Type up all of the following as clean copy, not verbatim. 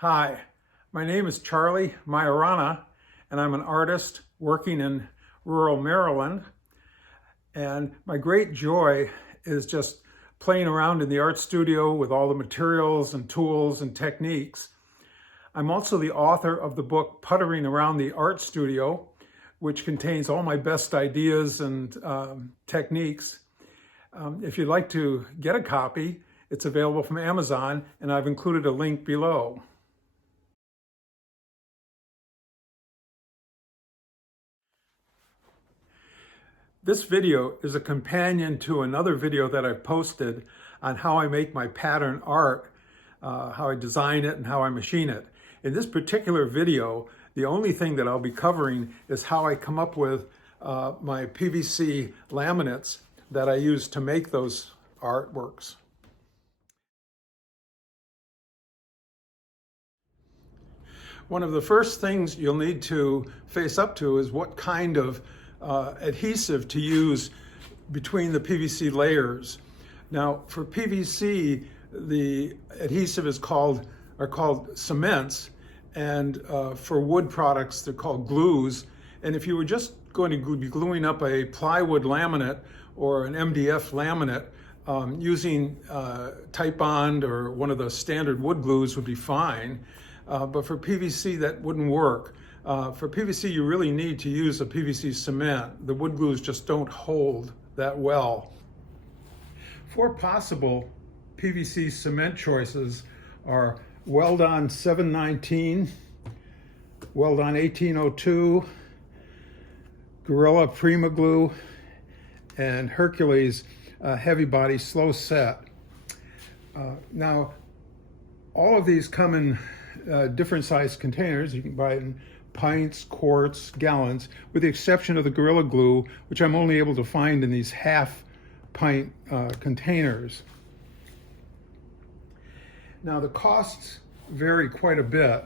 Hi, my name is Charlie Majorana, and I'm an artist working in rural Maryland. And my great joy is just playing around in the art studio with all the materials and tools and techniques. I'm also the author of the book Puttering Around the Art Studio, which contains all my best ideas and techniques. If you'd like to get a copy, it's available from Amazon, and I've included a link below. This video is a companion to another video that I've posted on how I make my pattern art, how I design it and how I machine it. In this particular video, the only thing that I'll be covering is how I come up with my PVC laminates that I use to make those artworks. One of the first things you'll need to face up to is what kind of adhesive to use between the PVC layers. Now, for PVC, the adhesive are called cements, and for wood products, they're called glues. And if you were just going to be gluing up a plywood laminate or an MDF laminate, using Titebond or one of the standard wood glues would be fine. But for PVC, that wouldn't work. For PVC, you really need to use a PVC cement. The wood glues just don't hold that well. Four possible PVC cement choices are Weldon 719, Weldon 1802, Gorilla Prima Glue, and Hercules Heavy Body Slow Set. Now, all of these come in different size containers. You can buy it in pints, quarts, gallons, with the exception of the Gorilla Glue, which I'm only able to find in these half-pint containers. Now, the costs vary quite a bit.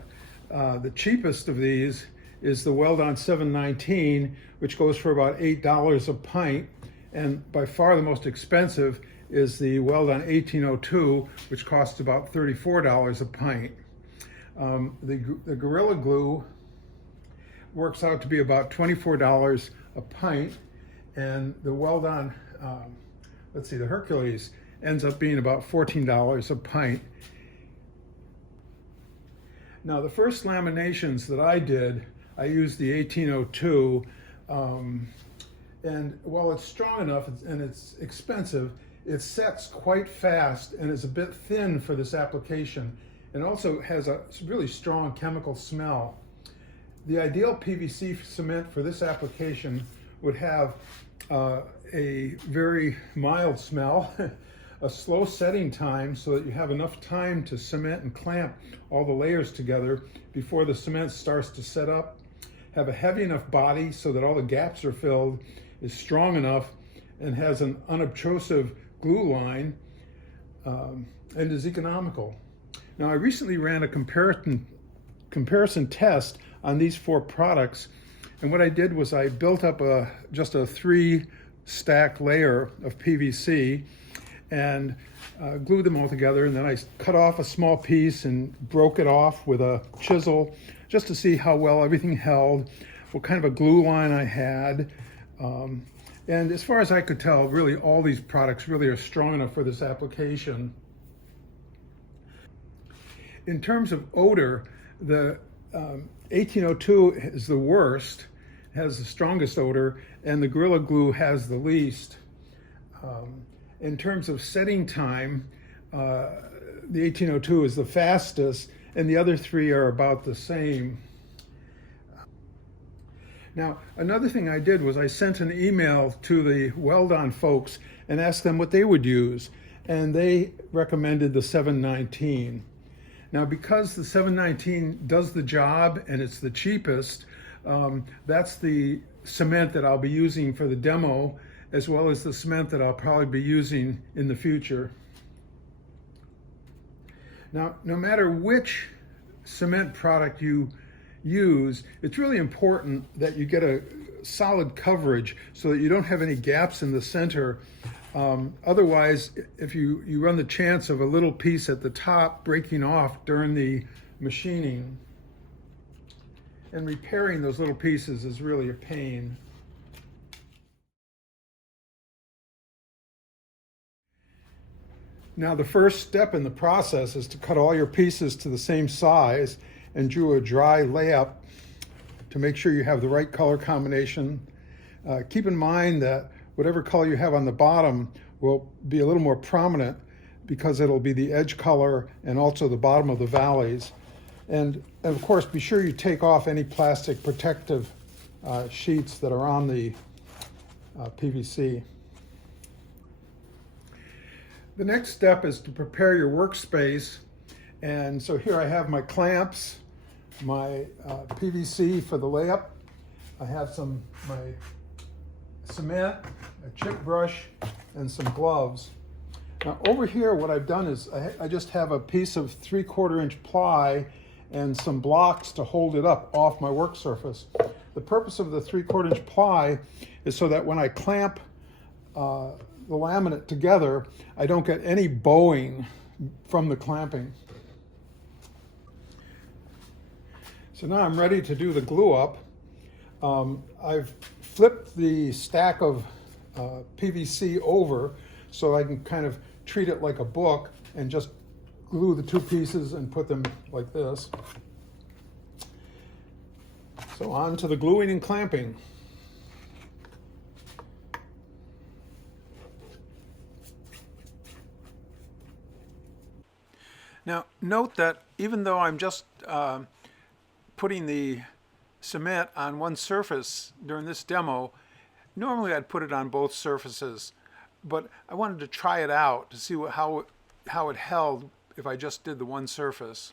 The cheapest of these is the Weldon 719, which goes for about $8 a pint, and by far the most expensive is the Weldon 1802, which costs about $34 a pint. The Gorilla Glue works out to be about $24 a pint, and the Weldon, the Hercules ends up being about $14 a pint. Now, the first laminations that I did, I used the 1802, and while it's strong enough and it's expensive, it sets quite fast and is a bit thin for this application, and also has a really strong chemical smell. The ideal PVC cement for this application would have a very mild smell, a slow setting time so that you have enough time to cement and clamp all the layers together before the cement starts to set up, have a heavy enough body so that all the gaps are filled, is strong enough, and has an unobtrusive glue line, and is economical. Now, I recently ran a comparison test on these four products, and what I did was I built up just a 3-stack layer of PVC and glued them all together, and then I cut off a small piece and broke it off with a chisel just to see how well everything held, what kind of a glue line I had. And as far as I could tell, really all these products really are strong enough for this application. In terms of odor, the 1802 is the worst, has the strongest odor, and the Gorilla Glue has the least. In terms of setting time, the 1802 is the fastest, and the other three are about the same. Now, another thing I did was I sent an email to the Weldon folks and asked them what they would use, and they recommended the 719. Now, because the 719 does the job and it's the cheapest, that's the cement that I'll be using for the demo, as well as the cement that I'll probably be using in the future. Now, no matter which cement product you use, it's really important that you get a solid coverage so that you don't have any gaps in the center. Otherwise, if you run the chance of a little piece at the top breaking off during the machining. And repairing those little pieces is really a pain. Now the first step in the process is to cut all your pieces to the same size and do a dry layup to make sure you have the right color combination. Keep in mind that whatever color you have on the bottom will be a little more prominent because it'll be the edge color and also the bottom of the valleys. And of course, be sure you take off any plastic protective sheets that are on the PVC. The next step is to prepare your workspace. And so here I have my clamps, my PVC for the layup. I have my cement, a chip brush, and some gloves. Now over here, what I've done is I just have a piece of 3/4 inch ply and some blocks to hold it up off my work surface. The purpose of the 3/4 inch ply is so that when I clamp the laminate together, I don't get any bowing from the clamping. So now I'm ready to do the glue up. I've flipped the stack of PVC over so I can kind of treat it like a book and just glue the two pieces and put them like this. So on to the gluing and clamping. Now note that even though I'm just putting the cement on one surface during this demo, normally I'd put it on both surfaces, but I wanted to try it out to see how it held if I just did the one surface.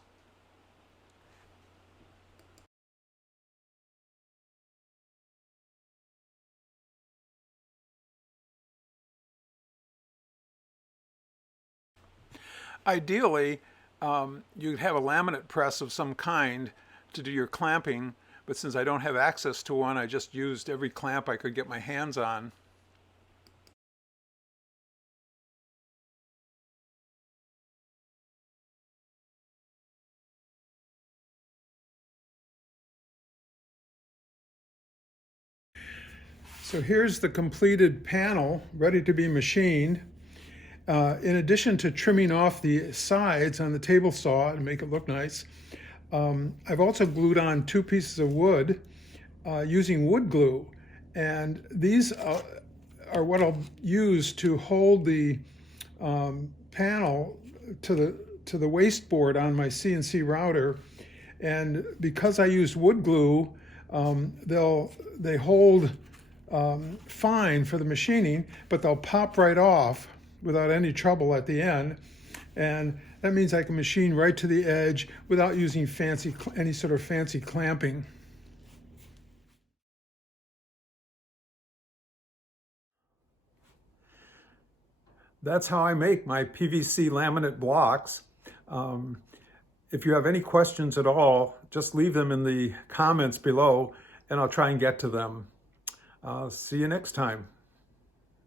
Ideally, you'd have a laminate press of some kind to do your clamping, but since I don't have access to one, I just used every clamp I could get my hands on. So here's the completed panel ready to be machined. In addition to trimming off the sides on the table saw to make it look nice, I've also glued on 2 pieces of wood using wood glue. And these are what I'll use to hold the panel to the wasteboard on my CNC router. And because I used wood glue, they hold fine for the machining, but they'll pop right off without any trouble at the end. And that means I can machine right to the edge without using any sort of fancy clamping. That's how I make my PVC laminate blocks. If you have any questions at all, just leave them in the comments below and I'll try and get to them. See you next time.